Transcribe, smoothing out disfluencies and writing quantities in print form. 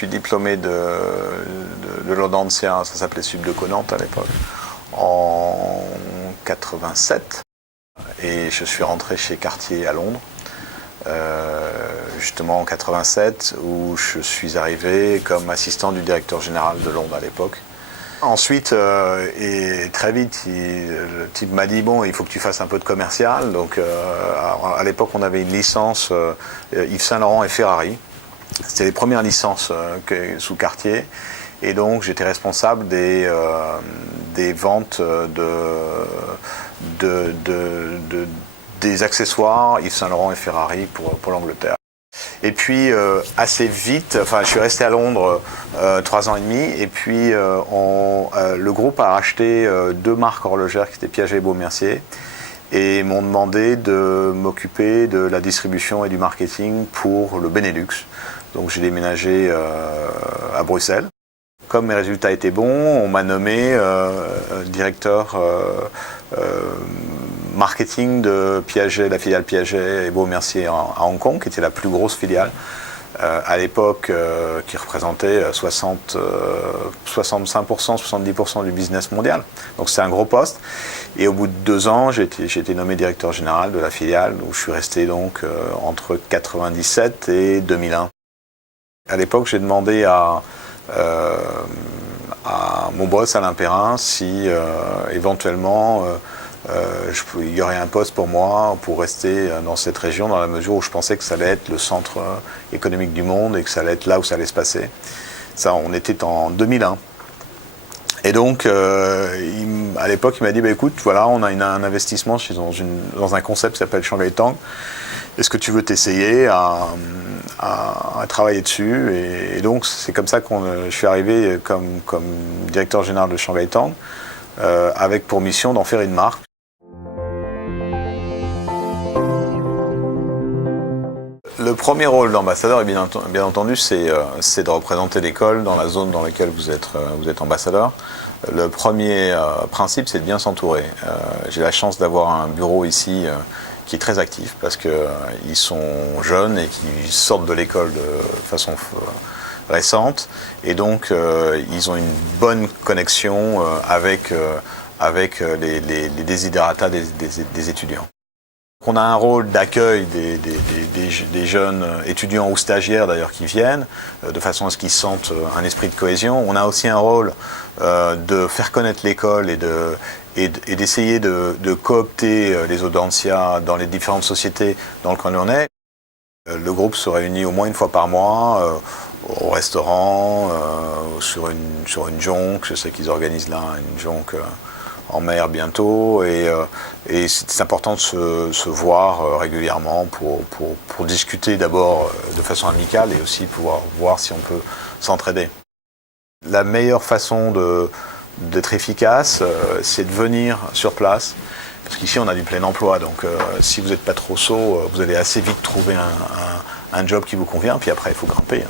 suis diplômé de l'Audencia, ça s'appelait Sud de Nantes à l'époque, en 87. Et je suis rentré chez Cartier à Londres, justement en 87, où je suis arrivé comme assistant du directeur général de Londres à l'époque. Ensuite, et très vite, le type m'a dit bon, il faut que tu fasses un peu de commercial. Donc, à l'époque, on avait une licence Yves Saint Laurent et Ferrari. C'était les premières licences sous Cartier, et donc j'étais responsable des ventes des accessoires Yves Saint Laurent et Ferrari pour l'Angleterre. Et puis assez vite, enfin je suis resté à Londres 3 ans et demi, et puis le groupe a racheté 2 marques horlogères qui étaient Piaget et Baume-Mercier, et m'ont demandé de m'occuper de la distribution et du marketing pour le Benelux. Donc j'ai déménagé à Bruxelles. Comme mes résultats étaient bons, on m'a nommé directeur marketing de Piaget, la filiale Piaget et Baume-Mercier à Hong Kong, qui était la plus grosse filiale à l'époque, qui représentait 65%, 70% du business mondial. Donc c'est un gros poste. Et au bout de 2 ans, j'ai été nommé directeur général de la filiale, où je suis resté donc entre 97 et 2001. À l'époque, j'ai demandé à mon boss Alain Perrin si éventuellement il y aurait un poste pour moi pour rester dans cette région, dans la mesure où je pensais que ça allait être le centre économique du monde et que ça allait être là où ça allait se passer. Ça, on était en 2001. Et donc, à l'époque, il m'a dit, écoute, voilà, on a un investissement dans un concept qui s'appelle Shanghai Tang. Est-ce que tu veux t'essayer à travailler dessus? Et donc, c'est comme ça que je suis arrivé comme directeur général de Shanghai Tang, avec pour mission d'en faire une marque. Le premier rôle d'ambassadeur, bien entendu, c'est de représenter l'école dans la zone dans laquelle vous êtes ambassadeur. Le premier principe, c'est de bien s'entourer. J'ai la chance d'avoir un bureau ici qui est très actif, parce qu'ils sont jeunes et qui sortent de l'école de façon récente, et donc ils ont une bonne connexion avec les desiderata des étudiants. On a un rôle d'accueil des jeunes étudiants ou stagiaires d'ailleurs qui viennent, de façon à ce qu'ils sentent un esprit de cohésion. On a aussi un rôle de faire connaître l'école et d'essayer de coopter les Audencia dans les différentes sociétés dans lesquelles on est. Le groupe se réunit au moins une fois par mois au restaurant, sur une jonque. Je sais qu'ils organisent là une jonque en mer bientôt, et c'est important de se voir régulièrement pour discuter d'abord de façon amicale, et aussi pouvoir voir si on peut s'entraider. La meilleure façon d'être efficace, c'est de venir sur place, parce qu'ici on a du plein emploi, donc si vous n'êtes pas trop sot, vous allez assez vite trouver un job qui vous convient, puis après il faut grimper.